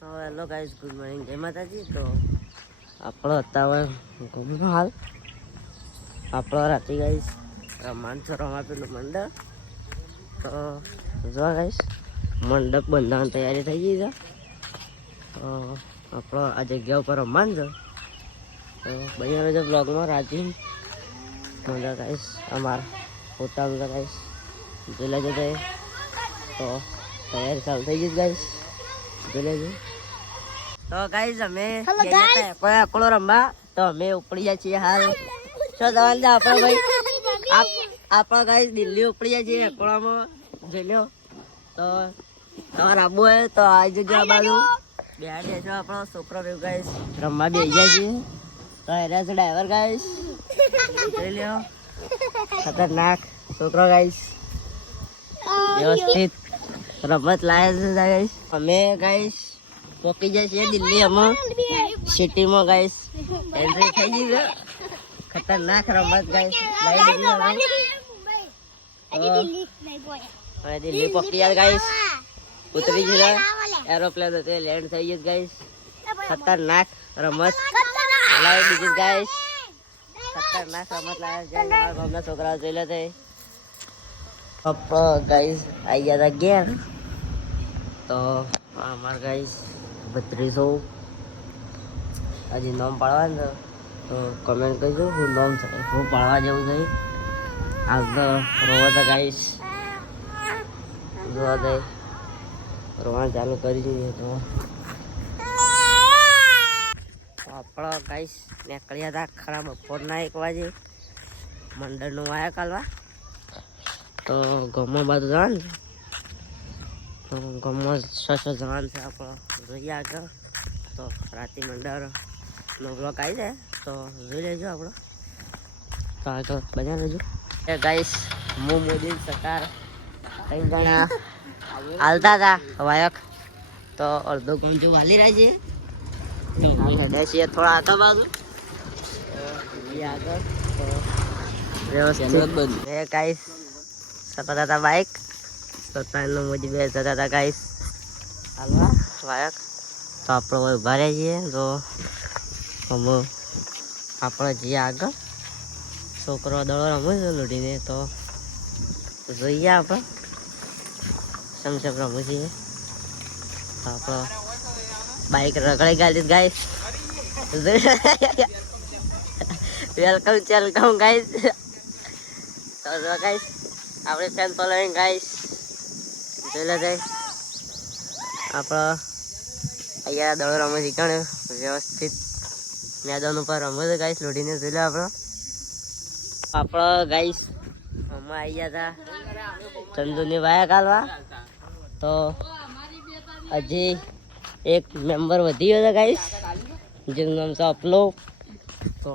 તો hello guys, good morning, જય માતાજી. તો આપણો અત્યારે ઘૂમનો હાલ આપણો રાતે ગાઈસ રમાન આપેલું મંડપ. તો જો ગાઈસ મંડપ બંધાવાની તૈયારી થઈ ગઈ છે. તો આપણો આ જગ્યા ઉપર રમાન છે. તો બન્યા રહેજો બ્લોગમાં. રાજી મજા ગાઈસ અમારા પોતાનું ગાઈસ જોઈ લેજો. તો તૈયારી ચાલુ થઈ ગઈ ગાઈસ, જોઈ લેજો. તો ગાઈસ અમે એકલો રમવા તો અમે ઉપડી જાય છીએ હાલ. શું જવાનું છે આપણો ભાઈ? આપણા ગાઈસ દિલ્હી ઉપડી જાય છીએ એકલામાં, જોઈ લો. તો તમારે આબુ હોય તો આવી જજો આ બાજુ. બેહાડી દેશો આપણો છોકરો ભેગું ગાઈસ રમવા બેસી જાય છીએ. તો એના છે ડ્રાઈવર ગાઈસ, જોઈ લો. ખતરનાક છોકરો ગાઈસ, વ્યવસ્થિત રમત લાયા છે ગાઈસ. અમે ગાઈસ પોકી જાય છે દિલ્હી, અમે સિટીમાં ગાઈસ એન્ટ્રી થઈ ગઈ છે. ખતરનાક રમત ગાઈસ લાવી દીધી. હવે દિલ્હી પોકી જાય ગાઈસ, ઉતરી ગઈ એરોપ્લેન હતો લેન્ડ થઈ ગઈ ગાઈસ. ખતરનાક રમત લાવી દીધી ગાઈસ. ખતરનાક રમત લાવ્યા છે ગામના છોકરાઓ જોઈ લે. ગાઈસ આવી ગયા હતા ઘેર. તો અમારા ગાઈસ 3200 હજી નામ પાડવાનું છે. તો કમેન્ટ કરજો હું નામ છે, હું પાડવા જવું છે. આજ તો રોવા તો ગાઈસ જોવા જાય રોવાનું ચાલુ કરી દઈએ. તો આપણો ગાઈસ નીકળ્યા હતા ખરા બપોરના 1 વાગે મંડળનું વાયા કાલવા. તો ગામમાં બાજુ જવાનું છે. તો ગામમાં 600 જવાનું છે આપણો, જોઈએ આગળ. તો રાતે મંડળનો બ્લોક આવી જાય તો જોઈ લેજો આપણો. તો આગળ બધા લેજો એ ગાઈસ. હું મોદી સરકાર 3 જણા હાલતા હતા વાયક. તો અડધો ગમજો વાલી રહ્યા છે. તો છીએ થોડા હતા બાજુ આગળ. તો વ્યવસ્થિત એ ગાઈસ સતા હતા બાઇક. સતાનો મોદી બે જતા હતા ગાઈસ હાલવા વાયક. તો આપણે ઉભા રહ્યા છીએ. તો અમે આપણે જઈએ આગળ. છોકરો દડો રમે છે લૂટીને. તો જોઈએ આપણે સમસમ રમવું છીએ. તો આપણો બાઇક રગડાઈ ગાડી ગાઈસ. Welcome guys. તો ગાઈસ આપણે ફેન ફોલોઈંગ ગાઈસ જોઈ લે જાય. આપણો અહીંયા દડો રમે શીખણ વ્યવસ્થિત મેદાન ઉપર રમે છે ગાઈસ લોડીને જોઈ લે. આપણો ગાઈસ અમે આવી ગયા હતા ચંદુની વાયા કાલવા. તો હજી એક મેમ્બર વધી ગયો છે ગાઈસ, જેનું નામ છે અપલો. તો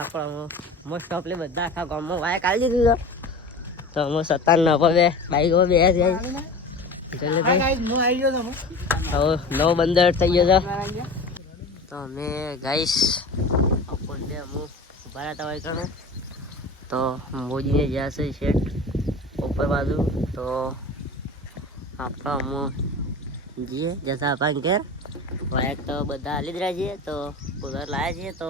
આપણો મોસ્ટ ઓફલી બધા આખા ગામમાં વાયા કાઢી દીધું છે. તો અમે 57 બે બાઈકો બે જાય. નવો બંદર થઈ ગયો છે. તો અમે ગાઈસ અપોને અમુક ઉભા રહેતા હોય કણે. તો મોદીને જ્યાં છે શેઠ ઉપર બાજુ. તો આપણે અમુક જઈએ જતા આપણા ઘેર વાયર. તો બધા હાલી જ રહ્યા છીએ. તો કુલર લાવ્યા છીએ. તો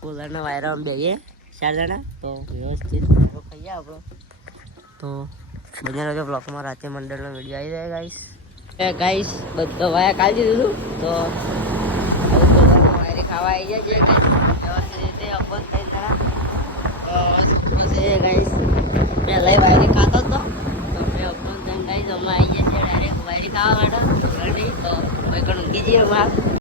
કુલરના વાયરમાં બેસીએ 4 જણા. તો વ્યવસ્થિત ખાઈએ આપણો. તો બધા લોકો બ્લોકમાં રાતે મંડળનો વિડીયો આવી જાય ગાઈસ. ગાઈસ બધો વાયા કાઢી દીધું. તો વાયરે ખાવા આવી જાય છે વ્યવસ્થિત રીતે અપન 3 જણા. તો ગાઈસ પહેલાં વાયરે ખાતો હતો. તો મેં અપન 3 ગાઈસ અમે આવી જાય છે ડાયરેક્ટ વાયરે ખાવા માટે. તો કોઈ પણ ઊંઘી જઈએ.